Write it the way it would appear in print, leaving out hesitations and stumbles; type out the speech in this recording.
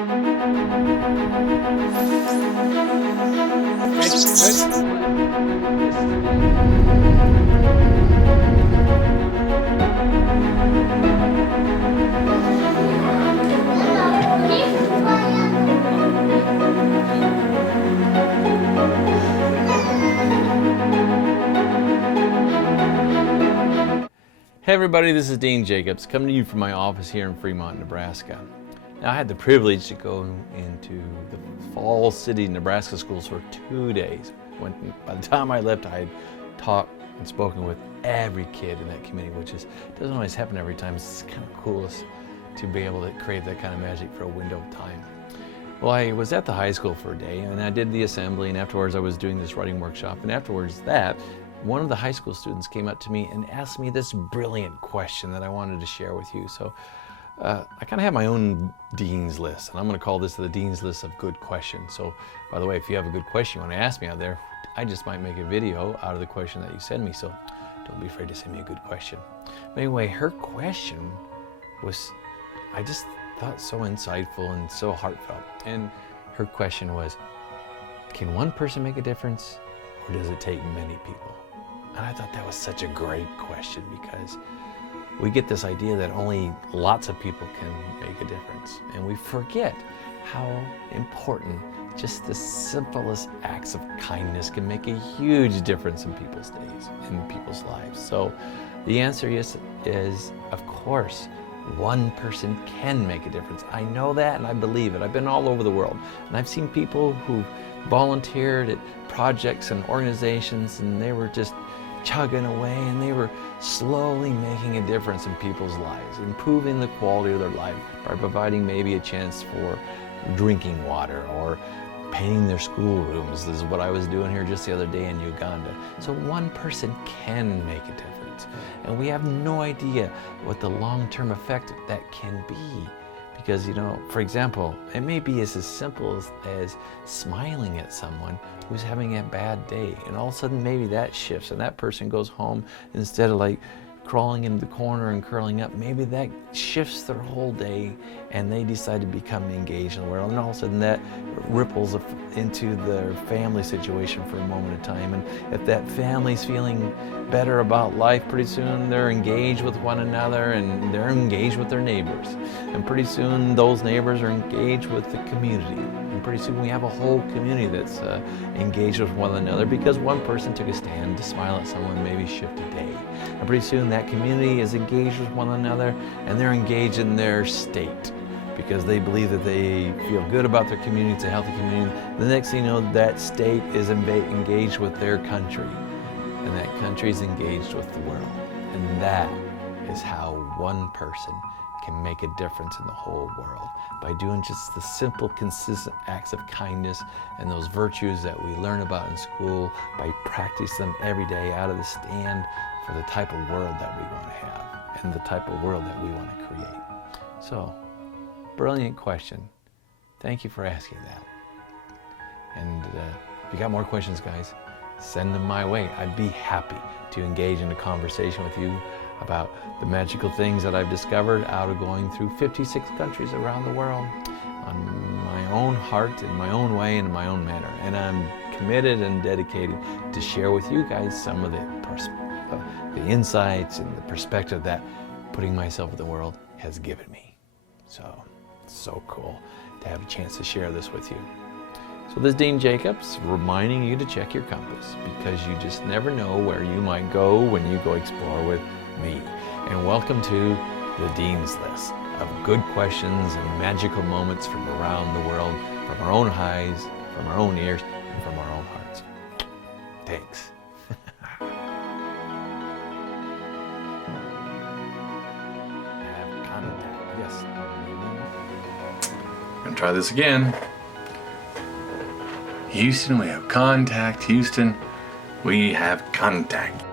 Hey everybody, this is Dean Jacobs, coming to you from my office here in Fremont, Nebraska. Now I had the privilege to go into the Falls City, Nebraska schools for 2 days. By the time I left, I had taught and spoken with every kid in that community, which doesn't always happen every time. It's kind of cool to be able to create that kind of magic for a window of time. Well, I was at the high school for a day, and I did the assembly, and afterwards I was doing this writing workshop, and afterwards that, one of the high school students came up to me and asked me this brilliant question that I wanted to share with you. So I kind of have my own Dean's List, and I'm going to call this the Dean's List of good questions. So by the way, if you have a good question you want to ask me out there, I just might make a video out of the question that you send me, so don't be afraid to send me a good question. But anyway, her question was, I just thought, so insightful and so heartfelt. And her question was, can one person make a difference, or does it take many people? And I thought that was such a great question, because we get this idea that only lots of people can make a difference. And we forget how important just the simplest acts of kindness can make a huge difference in people's days, in people's lives. So the answer is of course, one person can make a difference. I know that and I believe it. I've been all over the world, and I've seen people who volunteered at projects and organizations, and they were just chugging away, and they were slowly making a difference in people's lives, improving the quality of their life by providing maybe a chance for drinking water or painting their schoolrooms. This is what I was doing here just the other day in Uganda. So one person can make a difference, and we have no idea what the long-term effect that can be. Because, you know, for example, it may be as simple as smiling at someone who's having a bad day, and all of a sudden maybe that shifts and that person goes home, instead of like crawling into the corner and curling up, maybe that shifts their whole day and they decide to become engaged in the world, and all of a sudden that ripples into their family situation for a moment of time. And if that family's feeling better about life, pretty soon they're engaged with one another, and they're engaged with their neighbors, and pretty soon those neighbors are engaged with the community, and pretty soon we have a whole community that's engaged with one another because one person took a stand to smile at someone, maybe shift a day. And pretty soon that community is engaged with one another, and they're engaged in their state because they believe that they feel good about their community. It's a healthy community. The next thing you know, that state is engaged with their country, and that country is engaged with the world. And that is how one person can make a difference in the whole world, by doing just the simple, consistent acts of kindness and those virtues that we learn about in school, by practicing them every day out of the stand for the type of world that we want to have and the type of world that we want to create. So, brilliant question. Thank you for asking that. And if you got more questions, guys, send them my way. I'd be happy to engage in a conversation with you about the magical things that I've discovered out of going through 56 countries around the world on my own heart, in my own way, and in my own manner. And I'm committed and dedicated to share with you guys some of the insights and the perspective that putting myself in the world has given me. So, it's so cool to have a chance to share this with you. So this is Dean Jacobs reminding you to check your compass, because you just never know where you might go when you go explore with me. And welcome to the Dean's List of good questions and magical moments from around the world, from our own eyes, from our own ears, and from our own hearts. Thanks. Have contact. Yes. I'm gonna try this again. Houston, we have contact. Houston, we have contact.